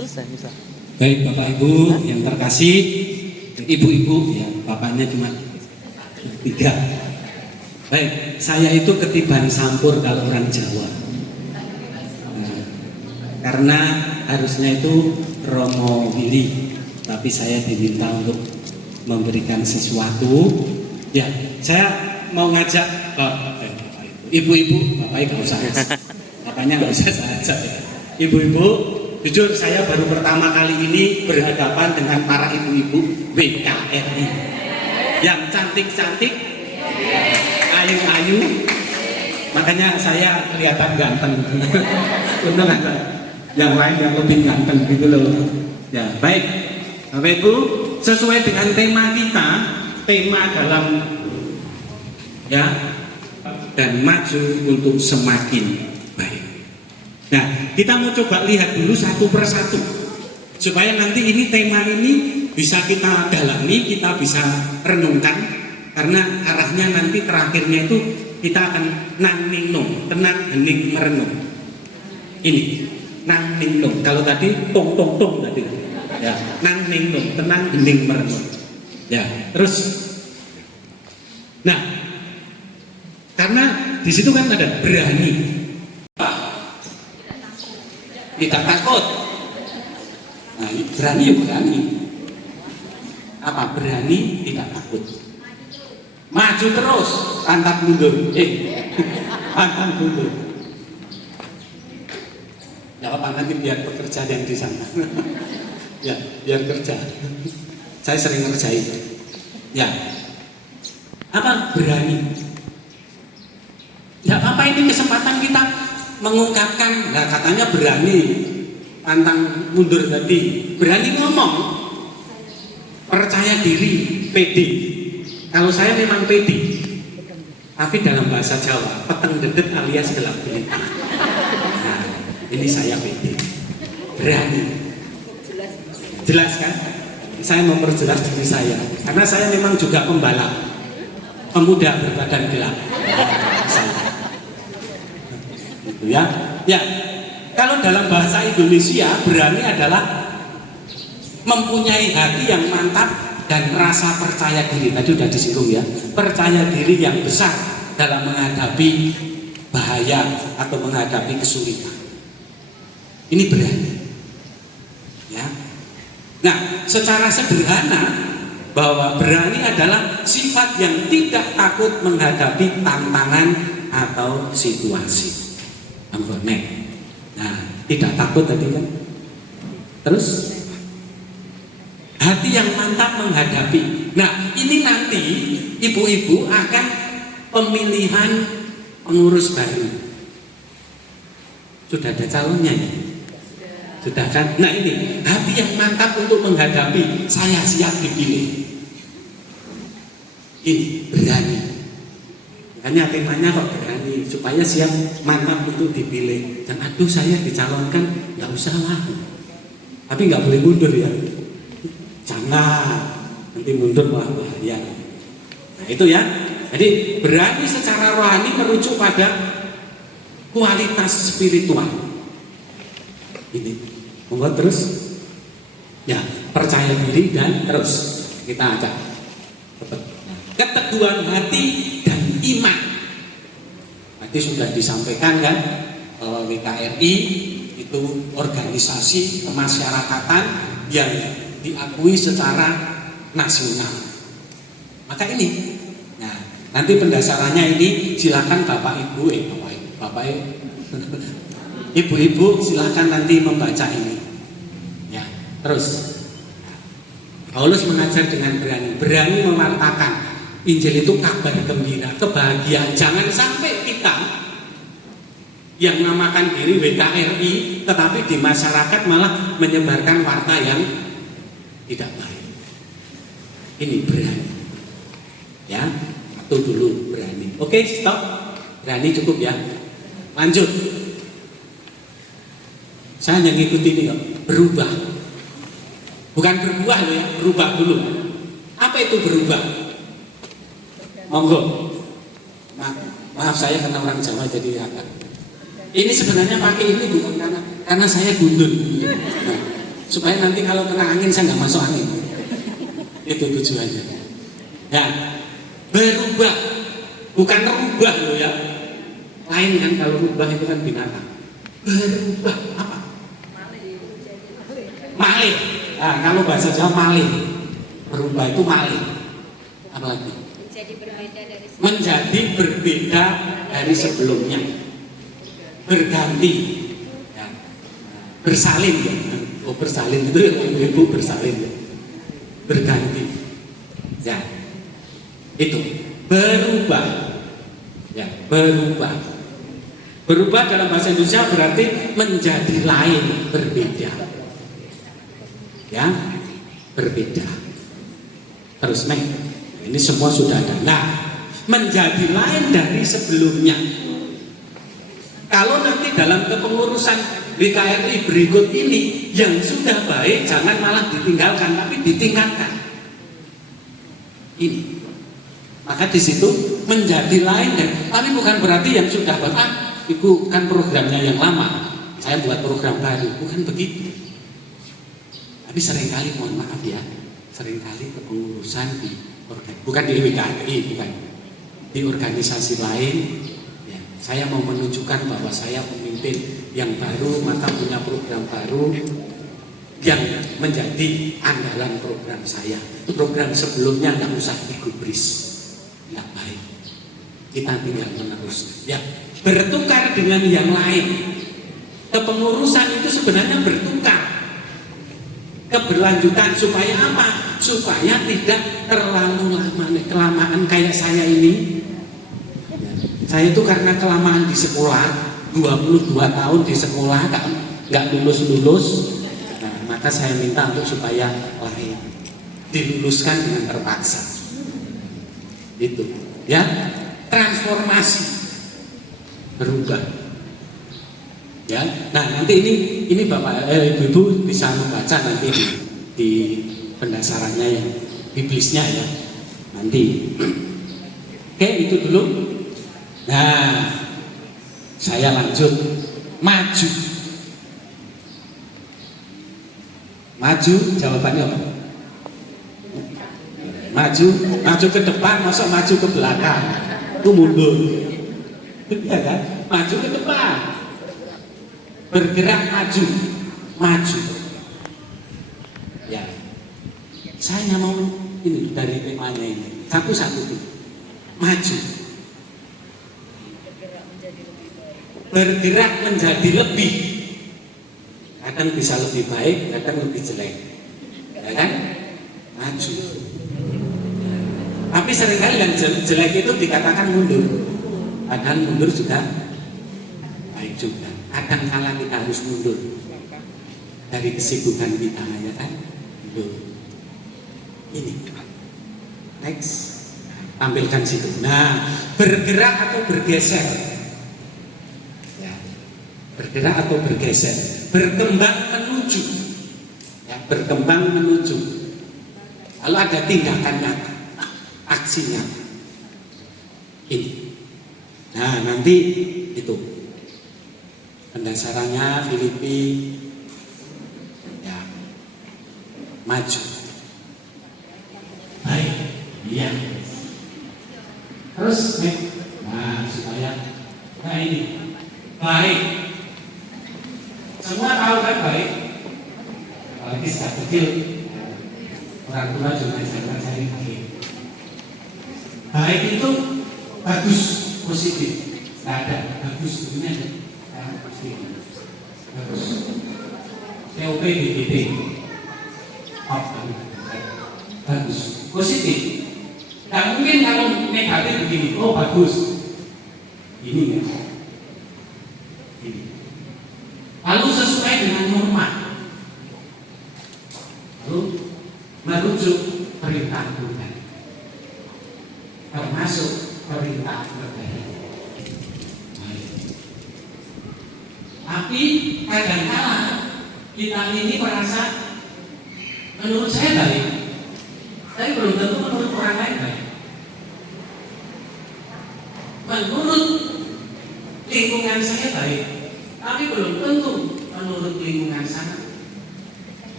selesai misal. Baik Bapak Ibu yang terkasih, ibu-ibu ya, bapaknya cuma 3. Baik, saya itu ketiban sampur kalau orang Jawa. Nah, karena harusnya itu Romo Willy, tapi saya diminta untuk memberikan sesuatu. Ya, saya mau ngajak ibu-ibu, bapaknya nggak usah, bapaknya nggak usah saja. Ibu-ibu, jujur saya baru pertama kali ini berhadapan dengan para ibu-ibu WKRI yang cantik-cantik, ayu-ayu, makanya saya kelihatan ganteng. Untung ada yang lain yang lebih ganteng gitu loh. Ya baik, Bapak Ibu, sesuai dengan tema kita, tema dalam ya dan maju untuk semakin baik. Nah, kita mau coba lihat dulu satu persatu supaya nanti ini tema ini bisa kita dalami, kita bisa renungkan, karena arahnya nanti terakhirnya itu kita akan nang ningnong, tenang hening merenung. Ini nang ningnong. Kalau tadi tong tong tong tadi, ya nang ningnong, tenang hening merenung. Ya, terus, nah, karena di situ kan ada berani. Tidak takut. Nah, berani ya berani. Apa? Berani tidak takut. Maju terus, pantang mundur. Pantang mundur. Ya apa nanti biar pekerja yang di sana. Ya, biar kerja. Saya sering ngerjain. Ya. Apa? Berani. Ya apa ini kesempatan kita mengungkapkan, nah katanya berani pantang mundur tadi, berani ngomong, percaya diri, pede. Kalau saya memang pede, tapi dalam bahasa Jawa peteng dedet alias gelap gelita. Nah, ini saya pede, berani. Jelas kan? Saya memperjelas diri saya, karena saya memang juga pembalap, pemuda berbadan gelap. Ya, ya. Kalau dalam bahasa Indonesia berani adalah mempunyai hati yang mantap dan rasa percaya diri. Tadi sudah disinggung ya, percaya diri yang besar dalam menghadapi bahaya atau menghadapi kesulitan. Ini berani. Ya. Nah, secara sederhana bahwa berani adalah sifat yang tidak takut menghadapi tantangan atau situasi. Nah, tidak takut tadi kan. Terus hati yang mantap menghadapi. Nah, ini nanti ibu-ibu akan pemilihan pengurus baru. Sudah ada calonnya ya? Sudah kan? Nah ini hati yang mantap untuk menghadapi. Saya siap dipilih. Ini berani. Makanya temanya kok berani, supaya siap mantap untuk dipilih. Dan aduh saya dicalonkan, nggak usah lah. Tapi nggak boleh mundur ya. Jangan, nanti mundur malah bahaya. Nah itu ya. Jadi berani secara rohani merujuk pada kualitas spiritual. Ini, monggo terus. Ya, percaya diri dan terus kita ajak. Keteguhan hati dan iman. Tadi sudah disampaikan kan bahwa WKRI itu organisasi kemasyarakatan yang diakui secara nasional. Maka ini, nah nanti pendasarannya ini silakan Bapak Ibu, Ibu-ibu silakan nanti membaca ini. Ya, terus Paulus mengajar dengan berani mewartakan. Injil itu kabar gembira, kebahagiaan. Jangan sampai kita yang namakan diri WKRI tetapi di masyarakat malah menyebarkan warta yang tidak baik. Ini berani. Ya, satu dulu berani. Oke, stop. Berani cukup ya. Lanjut. Saya hanya ngikuti ini kok. Berubah. Bukan berbuah loh ya, berubah dulu. Apa itu berubah? Monggo. Maaf saya karena orang Jawa jadi agak. Ini sebenarnya pakai ini bukan karena saya gundul. Nah, supaya nanti kalau kena angin saya nggak masuk angin. Itu tujuannya. Ya, berubah, bukan rubah loh ya. Lain kan kalau rubah itu kan binatang. Berubah apa? Malih. Nah, kalau bahasa Jawa malih. Berubah itu malih. Apa lagi? Menjadi berbeda dari sebelumnya. Berganti. Ya. Bersalin ya. Oh, bersalin itu ibu bersalin ya. Berganti. Ya. Itu berubah. Ya, berubah. Berubah dalam bahasa Indonesia berarti menjadi lain, berbeda. Ya, berbeda. Terus Meng, ini semua sudah ada. Nah, menjadi lain dari sebelumnya. Kalau nanti dalam kepengurusan BKRI berikut ini yang sudah baik jangan malah ditinggalkan, tapi ditingkatkan. Ini. Maka di situ menjadi lain dan tapi bukan berarti yang sudah itu kan programnya yang lama. Saya buat program baru, bukan begitu. Tapi seringkali mohon maaf ya, seringkali kepengurusan di bukan di BKRI, bukan di organisasi lain. Ya, saya mau menunjukkan bahwa saya pemimpin yang baru, maka punya program baru yang menjadi andalan program saya. Itu program sebelumnya nggak usah digubris, nggak baik. Kita tinggal menerus. Ya, bertukar dengan yang lain. Kepengurusan itu sebenarnya bertukar. Keberlanjutan supaya apa? Supaya tidak terlalu lama, kelamaan kayak saya ini. Saya itu karena kelamaan di sekolah, 22 tahun di sekolah, nggak lulus-lulus. Nah, maka saya minta untuk supaya lain diluluskan dengan terpaksa. Itu, ya, transformasi, berubah. Ya, nah nanti ini Bapak Ibu bisa membaca nanti di pendasarannya yang biblisnya ya nanti. Oke, itu dulu. Nah, saya lanjut maju. Maju jawabannya apa? Maju ke depan, masa maju ke belakang? Itu mundur. Iya kan? Maju ke depan. Bergerak maju. Ya, saya mau ini dari temanya ini satu-satu maju. Bergerak menjadi lebih. Kadang bisa lebih baik, kadang lebih jelek, ya kan? Maju. Tapi seringkali yang jelek itu dikatakan mundur. Kadang mundur juga baik juga. Kadang kala kita harus mundur dari kesibukan kita, ya kan? Ini next, tampilkan situ. Nah, bergerak atau bergeser, ya. Bergerak atau bergeser, berkembang menuju, ya, berkembang menuju. Lalu ada tindakan nyata, aksi nyata. Ini. Nah, nanti itu. Pendasarannya Filipi ya maju baik iya terus nah supaya nah ini baik semua tahu kan baik apalagi sejak kecil orang tua juga jangan cari baik itu bagus positif nggak ada bagus ini ada bagus. TOP BGT bagus, positif. Tidak mungkin kalau negatif begini, oh bagus. Ini ya. Ini. Lalu sesuai dengan norma. Lalu merujuk perintah Tuhan. Termasuk perintah Tuhan. Tapi kadang-kala kita ini merasa menurut saya baik, tapi belum tentu menurut orang lain baik. Menurut lingkungan saya baik, tapi belum tentu menurut lingkungan sana.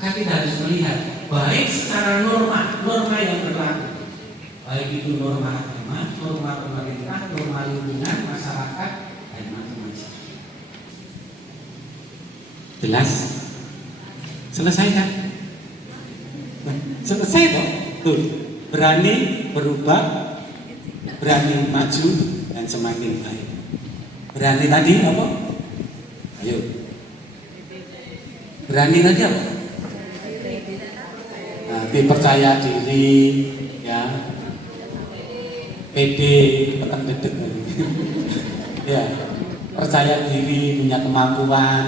Maka kita harus melihat baik secara norma yang berlaku, baik itu norma agama, norma pemerintah, norma lingkungan, masyarakat, dan macam-macam. Jelas? Selesai kan? Selesai kok. Tuh, berani berubah, berani maju, dan semakin baik. Berani tadi apa? Ayo. Berani tadi apa? Nah, percaya diri, ya. Pede, tekan dedek. Ya, percaya diri, punya kemampuan,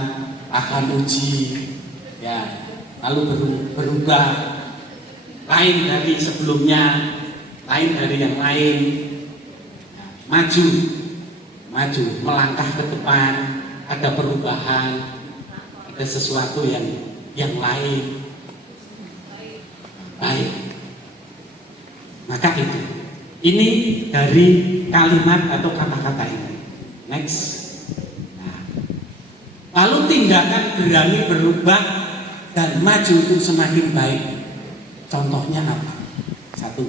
akan uji, ya. Lalu berubah, lain dari sebelumnya, lain dari yang lain, maju, melangkah ke depan, ada perubahan, ada sesuatu yang lain, baik. Maka ini dari kalimat atau kata-kata ini. Next. Nah, lalu tindakan berani berubah dan maju untuk semakin baik. Contohnya apa? Satu.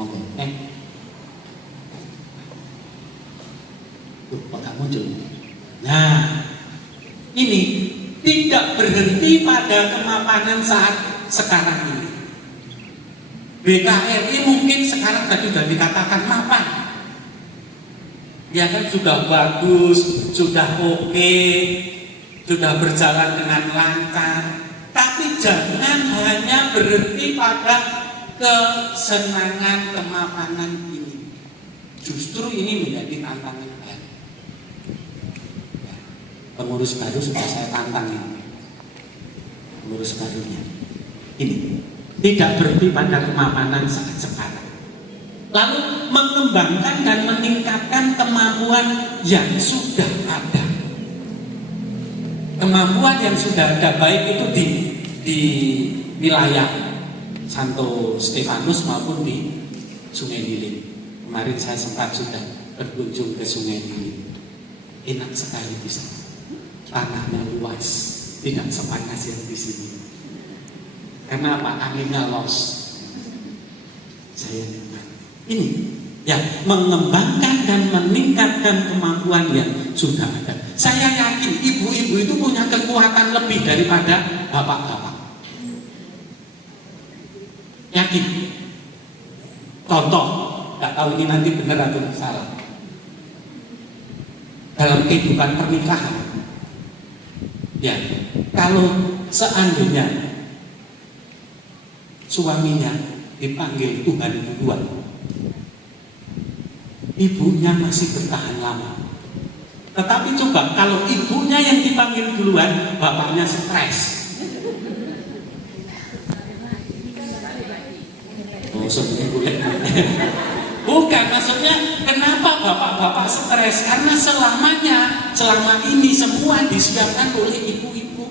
Monggo. Tuh, kok gak muncul? Nah, ini tidak berhenti pada kemapanan saat sekarang ini. BKRI mungkin sekarang tadi sudah dikatakan mapan. Ya kan sudah bagus, sudah oke, sudah berjalan dengan lancar. Tapi jangan hanya berhenti pada kesenangan kemapanan ini. Justru ini menjadi tantangan baru. Ya, pengurus baru sudah saya tantang ini. Pengurus barunya. Ini tidak berhenti pada kemapanan saat sekarang. Lalu mengembangkan dan meningkatkan kemampuan yang sudah ada. Kemampuan yang sudah ada baik itu di wilayah Santo Stefanus maupun di Sungai Lilin. Kemarin saya sempat sudah berkunjung ke Sungai Lilin. Enak sekali di sana. Tanahnya luas, tidak sepanas yang di sini. Karena apa? Anginnya los. Saya dengar. Ini ya, mengembangkan dan meningkatkan kemampuan yang sudah ada. Saya yakin ibu-ibu itu punya kekuatan lebih daripada bapak-bapak. Yakin. Contoh, nggak tahu ini nanti benar atau salah. Dalam kehidupan pernikahan, ya, kalau seandainya suaminya dipanggil Tuhan duluan, ibunya masih bertahan lama. Tetapi coba kalau ibunya yang dipanggil duluan, bapaknya stres. Oh, sebenarnya boleh. Bukan, maksudnya kenapa bapak-bapak stres? Karena selama ini semua disiapkan oleh ibu-ibu.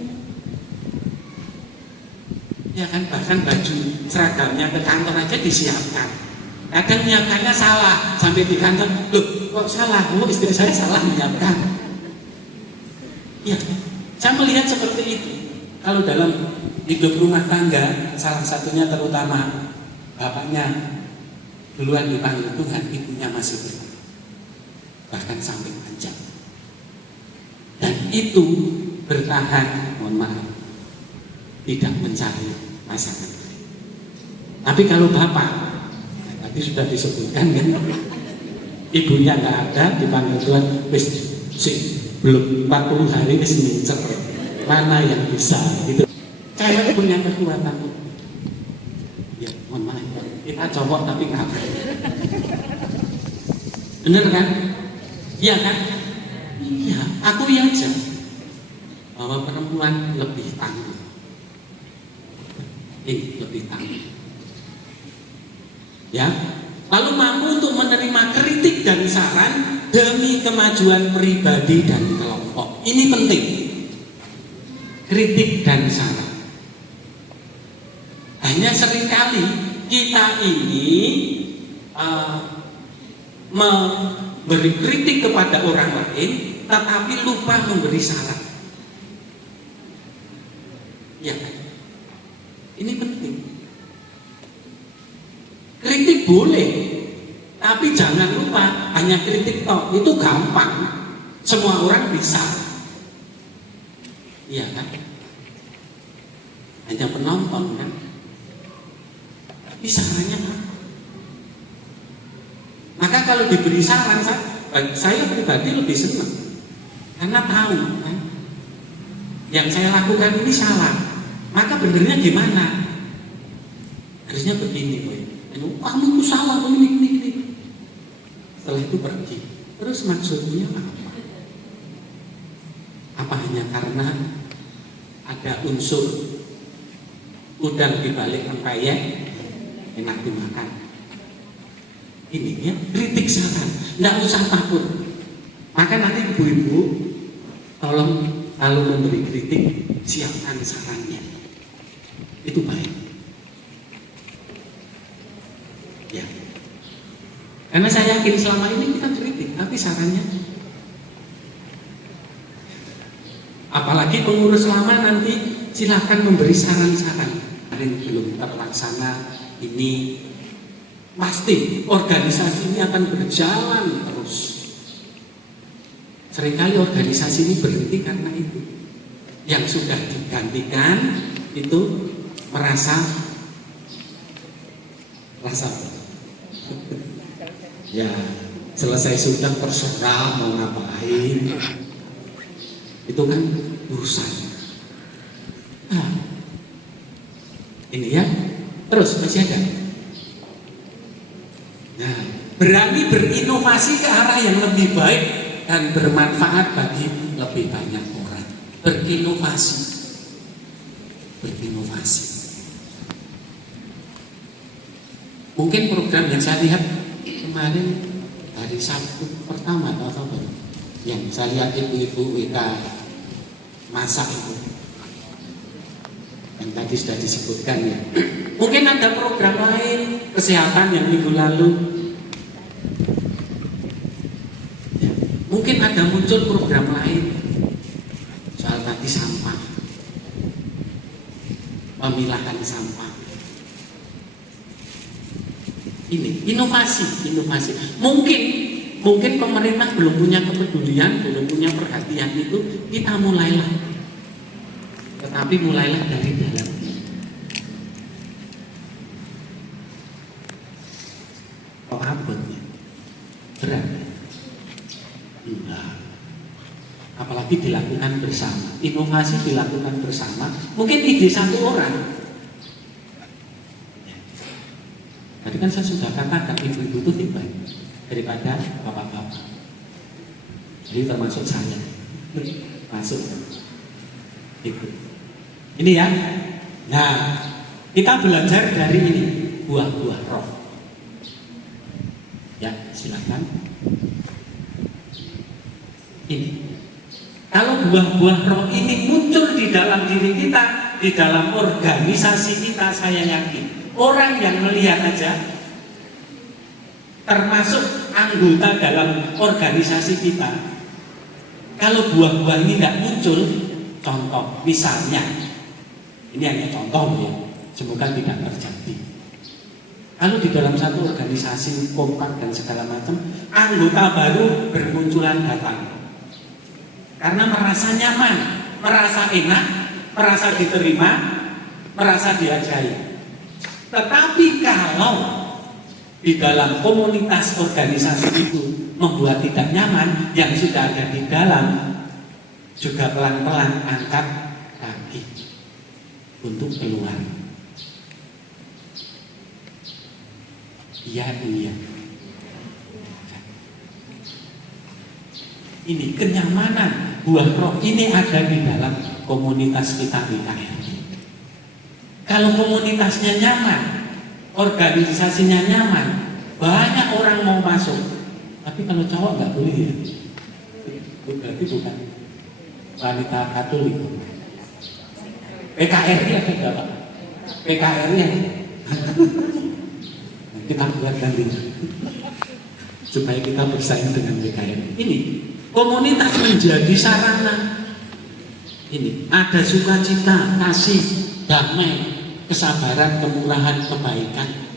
Ya kan, bahkan baju seragamnya ke kantor aja disiapkan. Kadang menyiapkannya salah, sampai di kantor, loh kok salah? Oh, istri saya salah menyiapkan. Ya, saya melihat seperti itu. Kalau dalam hidup rumah tangga, salah satunya terutama bapaknya duluan dipanggil Tuhan, ibunya masih bertahan, bahkan sampai panjang. Dan itu bertahan, mohon maaf, tidak mencari pasangan. Tapi kalau bapak, tadi sudah disebutkan kan, ibunya nggak ada, dipanggil Tuhan, wis belum 40 hari wis ngincer, mana yang bisa gitu. Cewek punya kekuatan. Ya, mohon maaf, kita cowok tapi ngapain? Bener kan? Iya kan? Iya, aku aja bahwa perempuan lebih tangguh. Ini lebih tangguh. Ya, lalu mampu untuk menerima kritik dan saran demi kemajuan pribadi dan kelompok. Ini penting. Kritik dan saran. Hanya seringkali kita ini memberi kritik kepada orang lain, tetapi lupa memberi saran. Ya, ini penting. Kritik boleh, tapi jangan lupa hanya kritik toh itu gampang, semua orang bisa. Iya kan? Hanya penonton kan. Tapi sarannya apa? Maka kalau diberi saran, saya pribadi lebih senang karena tahu kan, yang saya lakukan ini salah. Maka benernya gimana? Harusnya begini, boy. Kamu itu salah, ini. Setelah itu pergi. Terus maksudnya apa? Apa hanya karena ada unsur udang di balik rempeyek enak dimakan? Ini ya, kritik saran, tidak usah takut. Maka nanti ibu-ibu tolong kalau memberi kritik siapkan sarannya, itu baik ya. Karena saya yakin selama ini kita kritik, tapi sarannya, apalagi pengurus lama nanti silahkan memberi saran-saran. Ada yang belum terlaksana, ini pasti organisasi ini akan berjalan terus. Seringkali organisasi ini berhenti karena itu. Yang sudah digantikan itu merasa ya selesai sudah terserah mau ngapain. Itu kan urusan. Nah, ini ya. Terus masih ada. Nah, berani berinovasi ke arah yang lebih baik dan bermanfaat bagi lebih banyak orang. Berinovasi. Mungkin program yang saya lihat kemarin hari Sabtu pertama atau apa, yang saya lihat ibu-ibu WK masak itu, yang tadi sudah disebutkan ya. Mungkin ada program lain kesehatan yang minggu lalu. Ya, mungkin ada muncul program lain soal tadi sampah, pemilahan sampah. Ini inovasi. Mungkin pemerintah belum punya kepedulian, belum punya perhatian itu, kita mulailah. Tetapi mulailah dari dalam. Kok abotnya berat? Enggak. Apalagi dilakukan bersama. Inovasi dilakukan bersama. Mungkin ide satu orang. Tadi kan saya sudah katakan ibu-ibu itu lebih baik daripada bapak-bapak. Jadi termasuk saya. Masuk. Itu. Ini ya. Nah, kita belajar dari ini buah-buah roh. Ya, silakan. Ini. Kalau buah-buah roh ini muncul di dalam diri kita, di dalam organisasi kita, saya yakin orang yang melihat aja, termasuk anggota dalam organisasi kita, kalau buah-buah ini tidak muncul, contoh, misalnya, ini hanya contoh ya, semoga tidak terjadi. Kalau di dalam satu organisasi kompak dan segala macam, anggota baru bermunculan datang, karena merasa nyaman, merasa enak, merasa diterima, merasa dihargai. Tetapi kalau di dalam komunitas organisasi itu membuat tidak nyaman, yang sudah ada di dalam juga pelan-pelan angkat kaki untuk keluar. Iya. Ini kenyamanan buah roh ini ada di dalam komunitas kita di KRI. Kalau komunitasnya nyaman, organisasinya nyaman, banyak orang mau masuk. Tapi kalau cowok nggak boleh ya. Berarti bukan wanita Katolik. PKRI ada nggak Pak? PKRI ya. Kita buat nanti supaya kita bersaing dengan PKRI. Ini komunitas menjadi sarana Ini ada sukacita, kasih, damai, kesabaran, kemurahan, kebaikan,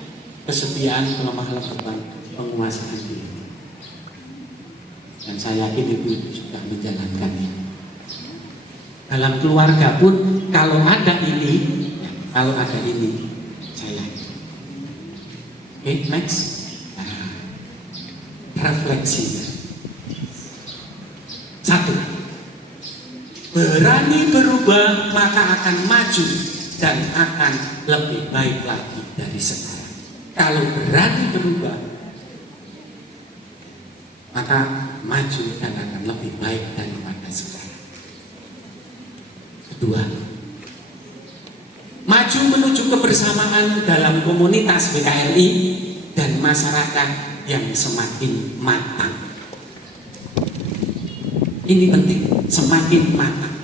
kesetiaan, kelemah lembutan, penguasaan diri. Dan saya yakin ibu sudah menjalankannya. Dalam keluarga pun kalau ada ini, saya yakin. Oke, next. Nah, refleksi. 1. Berani berubah maka akan maju dan akan lebih baik lagi dari sekarang. Kalau berani berubah maka maju dan akan lebih baik daripada sekarang. 2. Maju menuju kebersamaan dalam komunitas PKRI dan masyarakat yang semakin matang. Ini penting, semakin matang.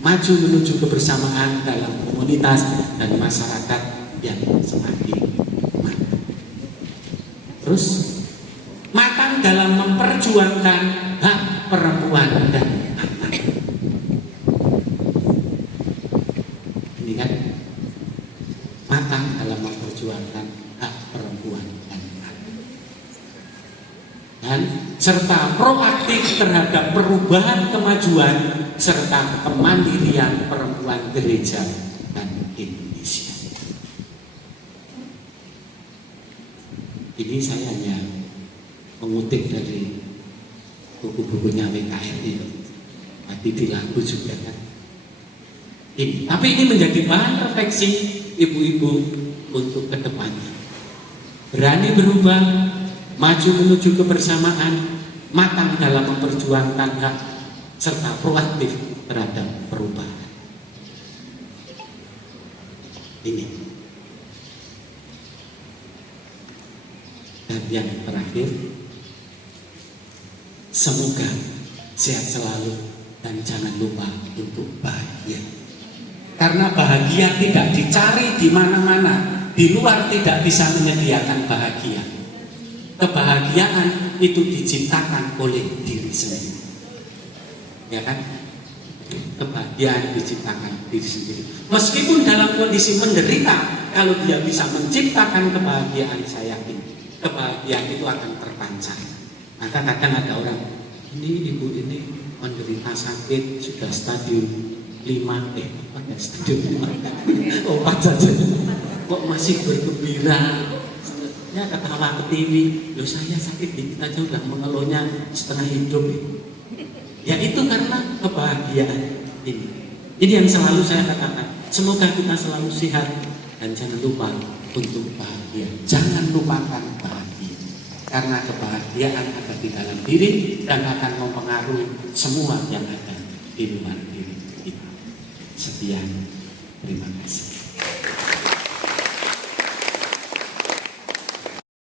Maju menuju kebersamaan dalam komunitas dan masyarakat yang semakin matang. Terus, matang dalam memperjuangkan hak perempuan dan anak. Ini kan, matang dalam memperjuangkan hak perempuan dan anak. Dan serta proaktif terhadap perubahan kemajuan serta kemandirian perempuan gereja dan Indonesia. Ini saya hanya mengutip dari buku-bukunya PKRI, tadi di lagu juga kan. Tapi ini menjadi bahan refleksi ibu-ibu untuk kedepannya. Berani berubah, maju menuju kebersamaan, matang dalam memperjuangkan hak, serta proaktif terhadap perubahan. Ini. Dan yang terakhir, semoga sehat selalu dan jangan lupa untuk bahagia. Karena bahagia tidak dicari di mana-mana, di luar tidak bisa menyediakan bahagia. Kebahagiaan itu diciptakan oleh diri sendiri, ya kan? Kebahagiaan diciptakan diri sendiri. Meskipun dalam kondisi menderita, kalau dia bisa menciptakan kebahagiaan, saya yakin kebahagiaan itu akan terpancar. Maka kadang ada orang, ini ibu ini menderita sakit sudah stadium 5, stadium 5, 4 saja, kok masih bergembira. Ya ketawa ke TV, loh saya sakit dikit aja udah mengeluhnya setengah hidup. Ya itu karena kebahagiaan ini. Ini yang selalu saya katakan. Semoga kita selalu sehat dan jangan lupa untuk bahagia. Jangan lupakan bahagia. Karena kebahagiaan ada di dalam diri dan akan mempengaruhi semua yang ada di luar diri kita. Sekian, terima kasih.